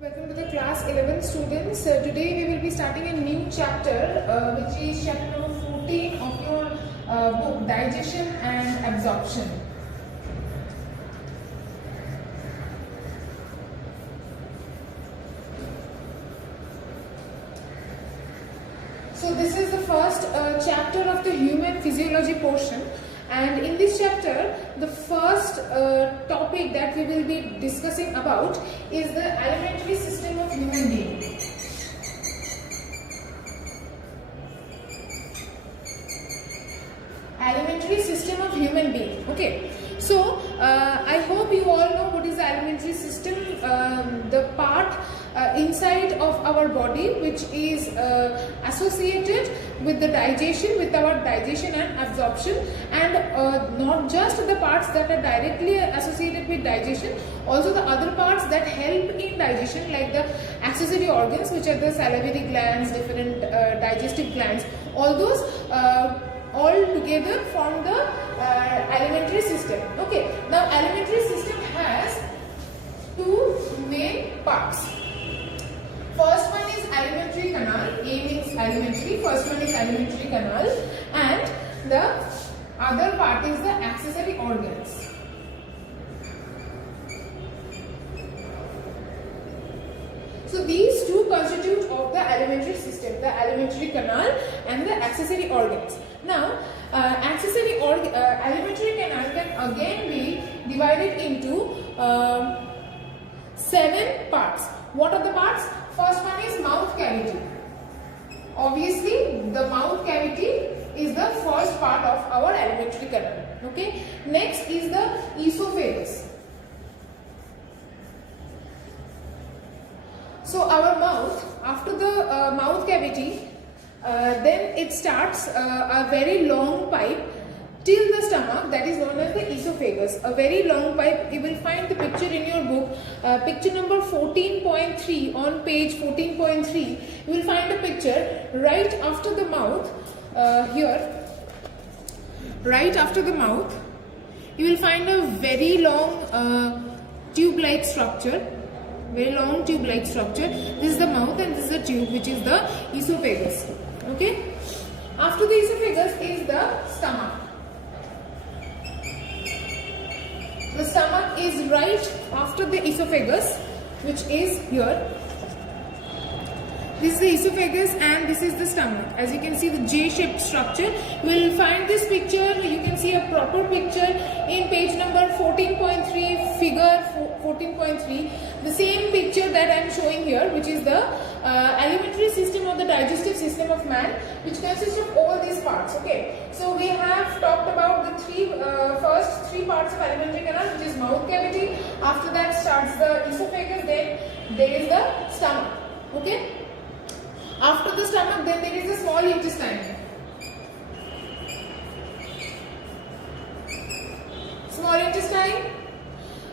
Welcome to the class 11 students. Today we will be starting a new chapter which is chapter number 14 of your book Digestion and Absorption. So this is the first chapter of the human physiology portion, and in this chapter the first topic that we will be discussing about is the alimentary system of human being. Alimentary system of human being. Okay, so I hope you all know what is the alimentary system, the part inside of our body which is associated with the digestion, with our digestion and absorption, and not just the parts that are directly associated with digestion, also the other parts that help in digestion, like the accessory organs, which are the salivary glands, different digestive glands, all those all together form the alimentary system. Okay, now alimentary system has two main parts. First one is alimentary canal. A means alimentary. First one is alimentary canal, and the other part is the accessory organs. So these two constitute of the alimentary system, the alimentary canal and the accessory organs. Now, alimentary canal can again be divided into 7 parts. What are the parts? First one is mouth cavity. Obviously, the mouth cavity is the first part of our alimentary canal. Okay. Next is the esophagus. So our mouth, after the mouth cavity, then it starts a very long pipe till the stomach, that is known as the esophagus. A very long pipe. You will find the picture in your book, picture number 14.3 on page 14.3. You will find a picture right after the mouth, here, right after the mouth. You will find a very long tube-like structure. Very long tube-like structure. This is the mouth and this is the tube, which is the esophagus. Okay. After the esophagus is the stomach. The stomach is right after the esophagus, which is here. This is the esophagus and this is the stomach. As you can see, the J-shaped structure. You will find this picture. You can see a proper picture in page number 14.3, figure 14.3. The same picture that I am showing here, which is the alimentary system or the digestive system of man, which consists of all these parts. Okay. So we have talked about the first three parts of alimentary canal, which is mouth cavity. After that starts the esophagus. Then there is the stomach. Okay. After the stomach, then there is the small intestine. Small intestine.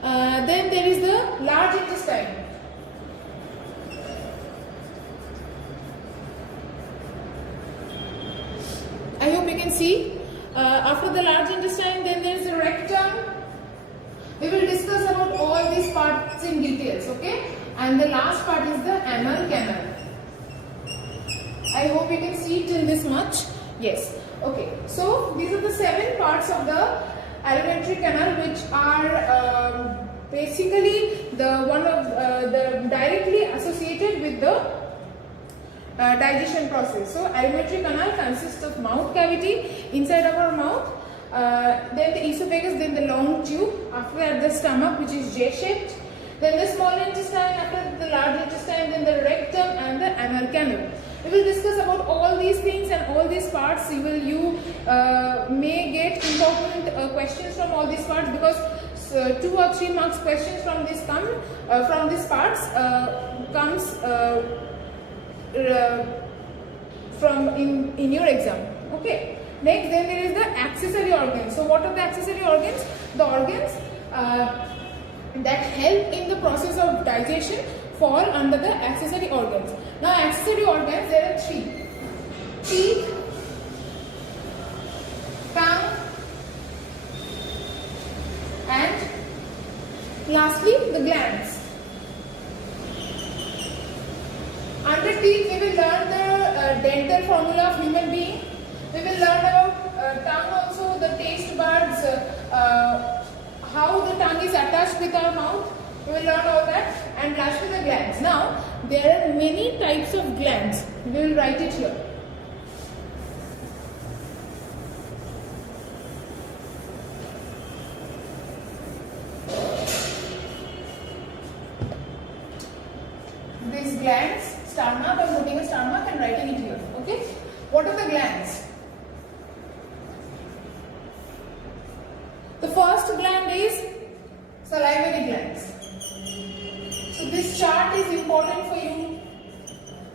Then there is the large intestine. I hope you can see. After the large intestine, then there is the rectum. We will discuss about all these parts in details. Okay. And the last part is the anal canal. I hope you can see till this much. Yes. Okay. So these are the 7 parts of the alimentary canal, which are basically the one of the directly associated with the digestion process. So alimentary canal consists of mouth cavity, inside of our mouth, then the esophagus, then the long tube. After that, the stomach, which is J-shaped. Then the small intestine, after the large intestine, then the rectum and the anal canal. We will discuss about all these things and all these parts. You may get important questions from all these parts, because 2 or 3 marks questions from this from these parts comes from in your exam. Okay. Next, then there is the accessory organs. So what are the accessory organs? The organs that help in the process of digestion fall under the accessory organs. Now, accessory organs, there are 3: teeth, tongue, and lastly the glands. teeth, we will learn the dental formula of human being. We will learn about tongue also, the taste buds, how the tongue is attached with our mouth. We will learn all that, and lastly the glands. Now there are many types of glands. We will write it here. These glands, star mark, I am putting a star mark and writing it here. Okay. What are the glands? The first gland is salivary glands. So this chart is important for you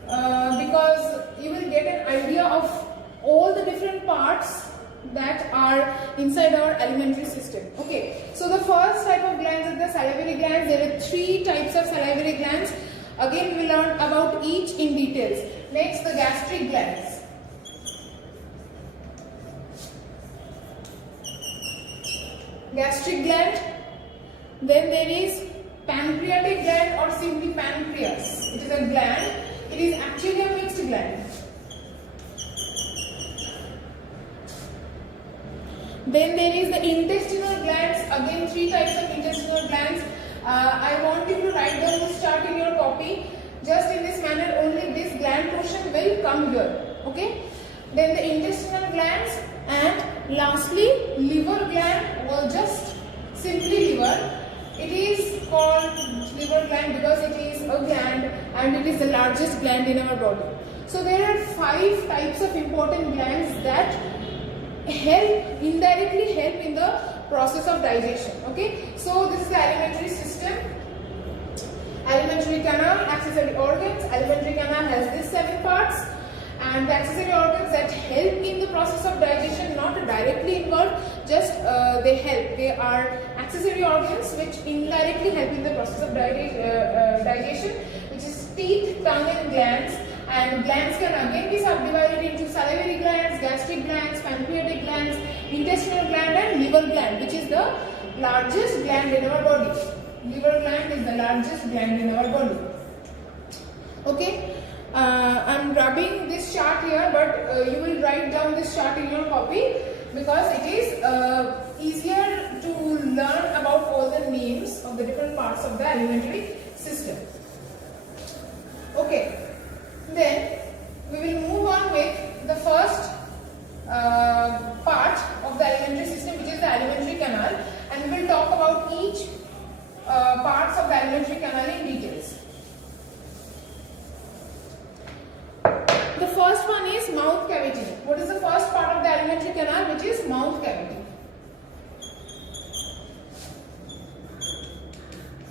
because you will get an idea of all the different parts that are inside our alimentary system. Okay. So the first type of glands is the salivary glands. There are 3 types of salivary glands. Again, we will learn about each in details. Next, the gastric glands. Gastric gland. Then there is pancreatic gland or simply pancreas. It is a gland. It is actually a mixed gland. Then there is the intestinal glands. Again, 3 types of intestinal glands. I want you to write down this chart in your copy. Just in this manner, only this gland portion will come here. Okay. Then the intestinal glands, and lastly liver gland, or just simply liver. It is called liver gland because it is a gland and it is the largest gland in our body. So there are 5 types of important glands that indirectly help in the process of digestion. Okay. So this is the alimentary system. Alimentary canal, accessory organs. Alimentary canal has these 7 parts, and the accessory organs that help in the process of digestion, not directly involved, just they help. They are accessory organs which indirectly help in the process of digestion, which is teeth, tongue and glands. And glands can again be subdivided into salivary glands, gastric glands, pancreatic glands, intestinal gland and liver gland, which is the largest gland in our body. Liver gland is the largest gland in our body. Okay. I am rubbing this chart here, but you will write down this chart in your copy because it is easier to learn about all the names of the different parts of the alimentary system. Okay. Then we will move on with the first part of the alimentary system, which is the alimentary canal, and we will talk about each parts of the alimentary canal in details. The first one is mouth cavity. What is the first part of the alimentary canal? Which is mouth cavity.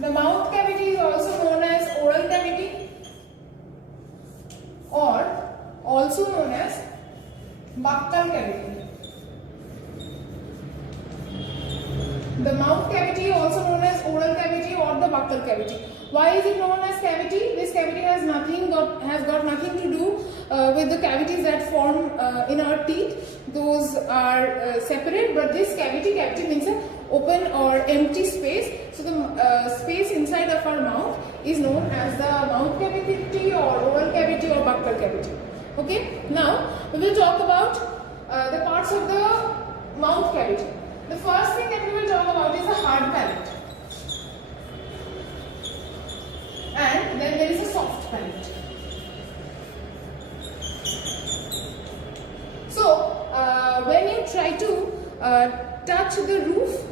The mouth cavity is also known as oral cavity, or also known as buccal cavity. The mouth cavity, also known as oral cavity or the buccal cavity. Why is it known as cavity? This cavity has got nothing to do with the cavities that form in our teeth. Those are separate, but this cavity means an open or empty space. So the space inside of our mouth is known as the mouth cavity or oral cavity or buccal cavity. Okay. Now we will talk about the parts of the mouth cavity. The first thing that we will talk about is the hard palate, and then there is a soft palate. So when you try to touch the roof,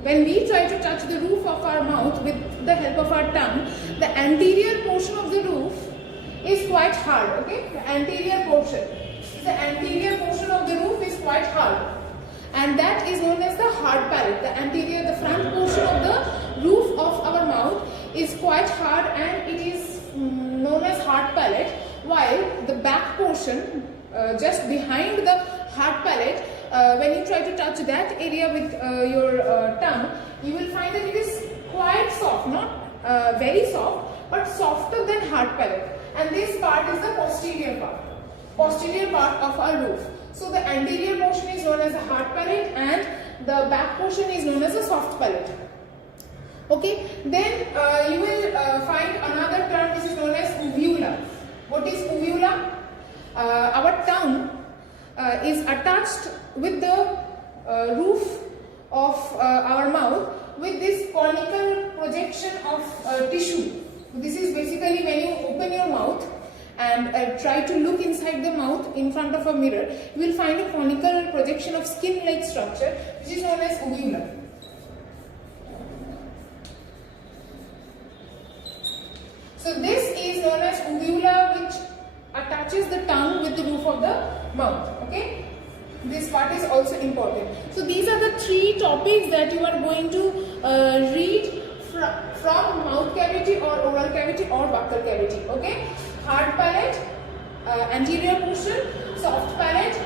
when we try to touch the roof of our mouth with the help of our tongue, the anterior portion of the roof is quite hard. Okay, the anterior portion of the roof is quite hard. And that is known as the hard palate. The front portion of the roof of our mouth is quite hard and it is known as hard palate, while the back portion, just behind the hard palate, when you try to touch that area with your tongue, you will find that it is quite soft, not very soft, but softer than hard palate. And this part is the posterior part of our roof. So the anterior portion is known as a hard palate and the back portion is known as a soft palate. Okay, then you will find another term which is known as uvula. What contrast with the roof of our mouth with this conical projection of tissue. This is basically when you open your mouth and try to look inside the mouth in front of a mirror, you will find a conical projection of skin-like structure which is known as uvula. So this is known as uvula, which attaches the tongue with the roof of the mouth. Okay, this part is also important. So these are the three topics that you are going to read from mouth cavity or oral cavity or buccal cavity. Okay, hard palate, anterior portion, soft palate,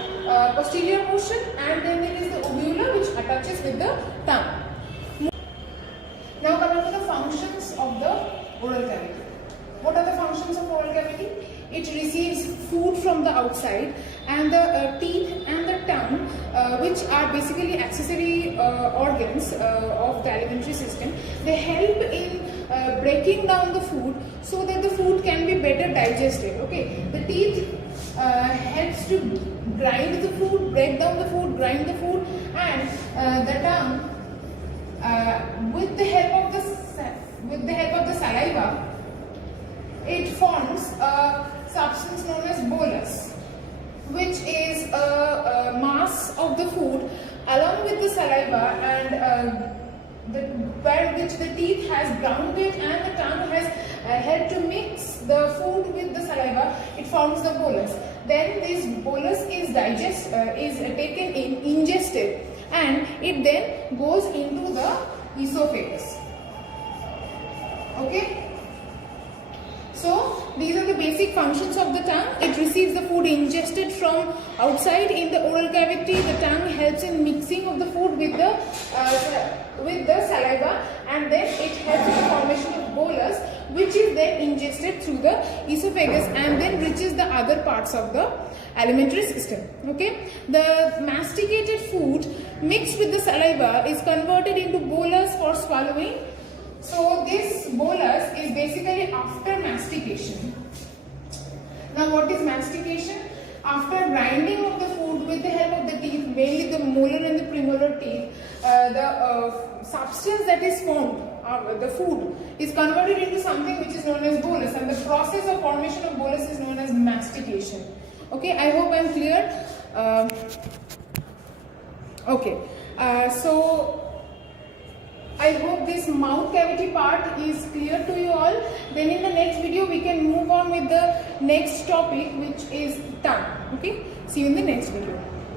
posterior portion, and then there is the uvula which attaches with the tongue. Now coming to the functions of the oral cavity. What are the functions of oral cavity? It receives food from the outside, and the teeth and the tongue, which are basically accessory organs of the alimentary system, they help in breaking down the food so that the food can be better digested. Okay, the teeth helps to grind the food, break down the food, grind the food, and the tongue, with the help of the saliva, it forms a substance known as bolus, which is a mass of the food along with the saliva, and where which the teeth has ground it and the tongue has helped to mix the food with the saliva. It forms the bolus. Then this bolus is taken in, ingested, and it then goes into the esophagus. Okay. So these are the basic functions of the tongue. It receives the food ingested from outside in the oral cavity. The tongue helps in mixing of the food with the saliva, and then it helps in the formation of bolus, which is then ingested through the esophagus and then reaches the other parts of the alimentary system. Okay, the masticated food mixed with the saliva is converted into bolus for swallowing. So this bolus is basically after mastication. Now what is mastication? After grinding of the food with the help of the teeth, mainly the molar and the premolar teeth, the substance that is formed, the food, is converted into something which is known as bolus, and the process of formation of bolus is known as mastication. Okay, I hope I am clear. So I hope this mouth cavity part is clear to you all. Then in the next video we can move on with the next topic, which is tongue. Okay, see you in the next video.